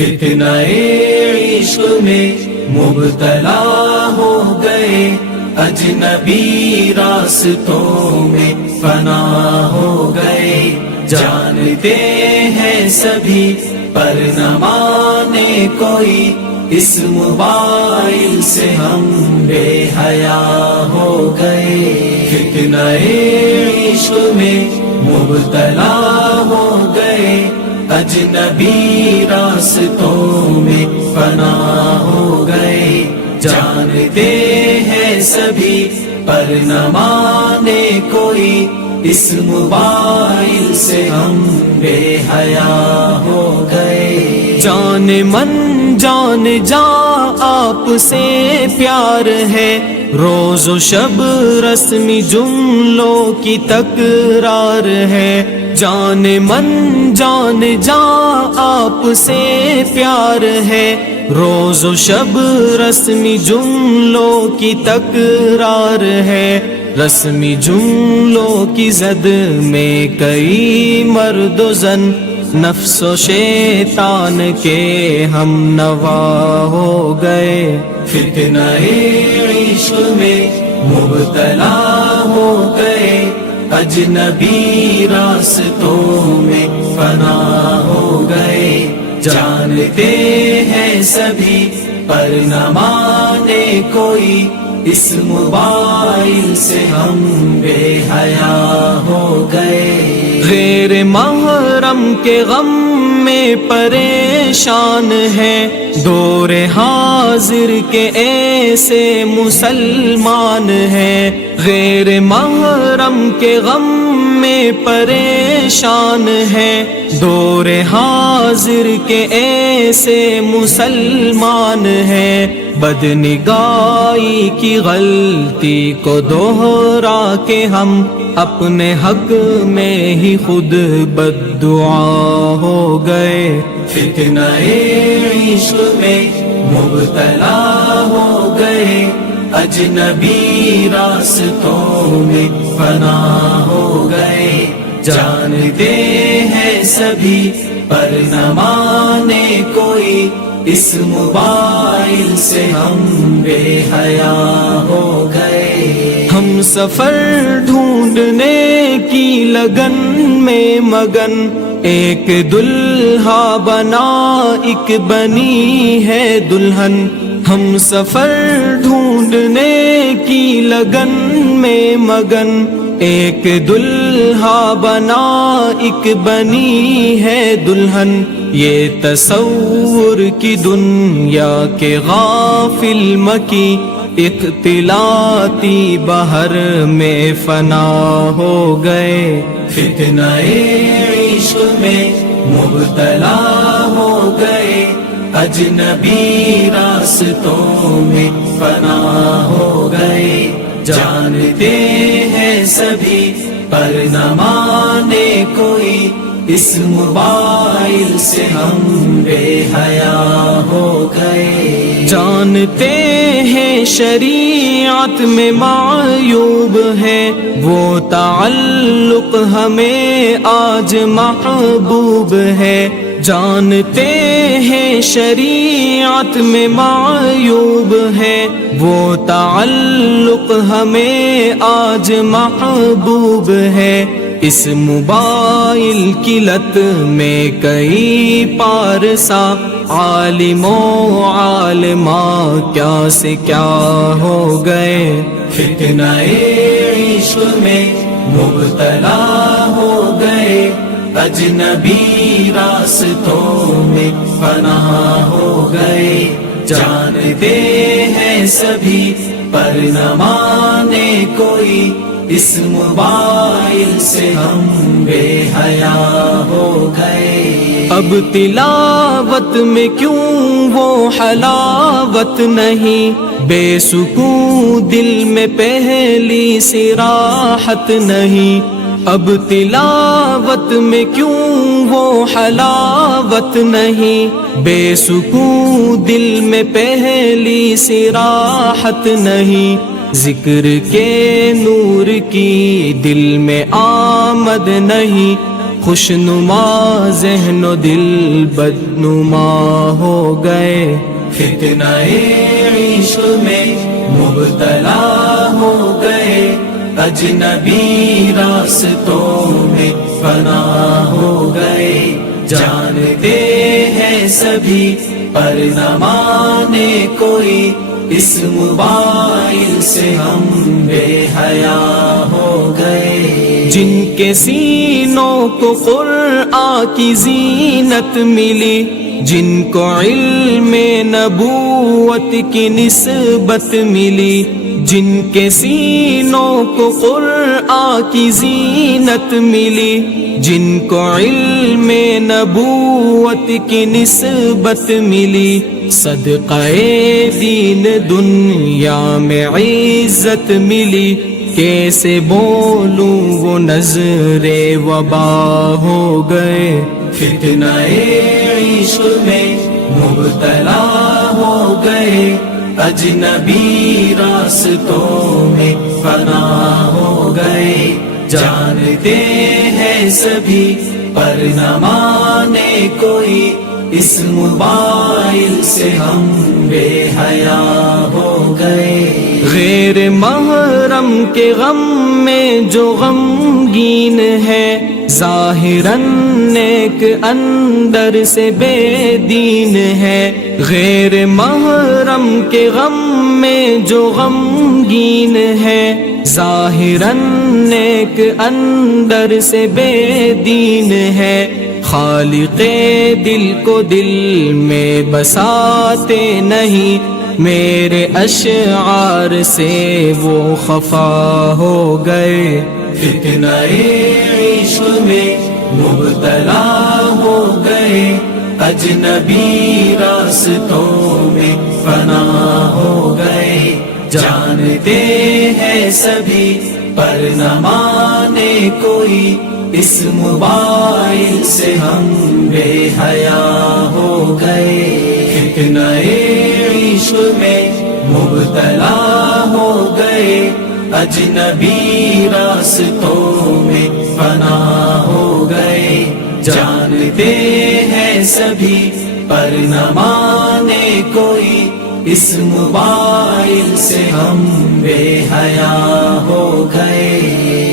فتنہ عشق میں مبتلا ہو گئے، اجنبی راستوں میں فنا ہو گئے، جانتے ہیں سبھی پر نہ مانے کوئی، اس موبائل سے ہم بے حیا ہو گئے۔ فتنہ عشق میں مبتلا ہو گئے، اجنبی راستوں میں فنا ہو گئے، جانتے ہیں سبھی پر نہ مانے کوئی، اس موبائل سے ہم بے حیا ہو گئے۔ جان من جان جا آپ سے پیار ہے، روز و شب رسمی جملوں کی تکرار ہے، جان من جان جا آپ سے پیار ہے، روز و شب رسمی جملوں کی تکرار ہے، رسمی جملوں کی زد میں کئی مرد و زن، نفس و شیطان کے ہم نوا ہو گئے۔ فتنہ عشق میں مبتلا ہو گئے، اجنبی راستوں میں فنا ہو گئے، جانتے ہیں سبھی پر نہ مانے کوئی، اس موبائل سے ہم بے حیا ہو گئے۔ غیر محرم کے غم میں پریشان ہے، دور حاضر کے ایسے مسلمان ہیں، غیر محرم کے غم میں پریشان ہے، دور حاضر کے ایسے مسلمان ہیں، بدنگاہی کی غلطی کو دوہرا کے ہم اپنے حق میں ہی خود بددعا ہو گئے۔ فتنہ عشق میں مبتلا ہو گئے، اجنبی راستوں میں فنا ہو گئے، جانتے ہیں سبھی پر نہ مانے کوئی، اس موبائل سے ہم بے حیا ہو گئے۔ ہم سفر ڈھونڈنے کی لگن میں مگن، ایک دلہا بنا ایک بنی ہے دلہن، ہم سفر ڈھونڈنے کی لگن میں مگن، ایک دلہا بنا ایک بنی ہے دلہن، یہ تصور کی دنیا کے غافل مکی، اختلاطی بحر میں فنا ہو گئے۔ فتنہ عشق میں مبتلا ہو گئے، اجنبی راستوں میں فنا ہو گئے، جانتے ہیں سبھی پر نہ مانے کوئی، اس موبائل سے ہم بے حیا ہو گئے۔ جانتے ہیں شریعت میں معیوب ہے، وہ تعلق ہمیں آج محبوب ہے، جانتے ہیں شریعت میں معیوب ہے، وہ تعلق ہمیں آج محبوب ہے، اس موبائل کی لت میں کئی پارسا، عالم و عالمہ کیا سے کیا ہو گئے۔ فتنہ عشق میں مبتلا ہو گئے، اجنبی راستوں میں فنا ہو گئے، جانتے ہیں سبھی پر نہ مانے کوئی، اس موبائل سے ہم بے حیا ہو گئے۔ اب تلاوت میں کیوں وہ حلاوت نہیں، بے سکون دل میں پہلی سی راحت نہیں، اب تلاوت میں کیوں وہ حلاوت نہیں، بے سکون دل میں پہلی سی راحت نہیں، ذکر کے نور کی دل میں آمد نہیں، خوشنما ذہن و دل بدنما ہو گئے، فتنہ عشق میں مبتلا ہو گئے، اجنبی راستوں میں فنا ہو گئے، جانتے ہیں سبھی پر نہ مانے کوئی، اس موبائل سے ہم بے حیا ہو گئے، جن کے سینوں کو قرآن کی زینت ملی، جن کو علم نبوت کی نسبت ملی، جن کے سینوں کو قرآن کی زینت ملی، جن کو علم نبوت کی نسبت ملی، صدقہ دین دنیا میں عزت ملی، کیسے بولوں وہ نظر وبا ہو گئے، فتنہ عشق میں مبتلا ہو گئے، اجنبی راستوں میں فنا ہو گئے، جانتے ہیں سبھی پر نہ مانے کوئی، اس موبائل سے ہم بے حیا ہو گئے، غیر محرم کے غم میں جو غمگین ہے، ظاہراً نیک اندر سے بے دین ہے، غیر محرم کے غم میں جو غمگین ہے، ظاہراً نیک اندر سے بے دین ہے، خالق دل کو دل میں بساتے نہیں، میرے اشعار سے وہ خفا ہو گئے، فتنہ عشق میں مبتلا ہو گئے، اجنبی راستوں میں فنا ہو گئے، جانتے ہیں سبھی پر نہ مانے کوئی، اس موبائل سے ہم بے حیا ہو گئے، فتنہ عشق میں مبتلا ہو گئے، اجنبی راستوں میں فنا ہو گئے، جانتے ہیں سبھی پر نہ مانے کوئی، اس موبائل سے ہم بے حیا ہو گئے۔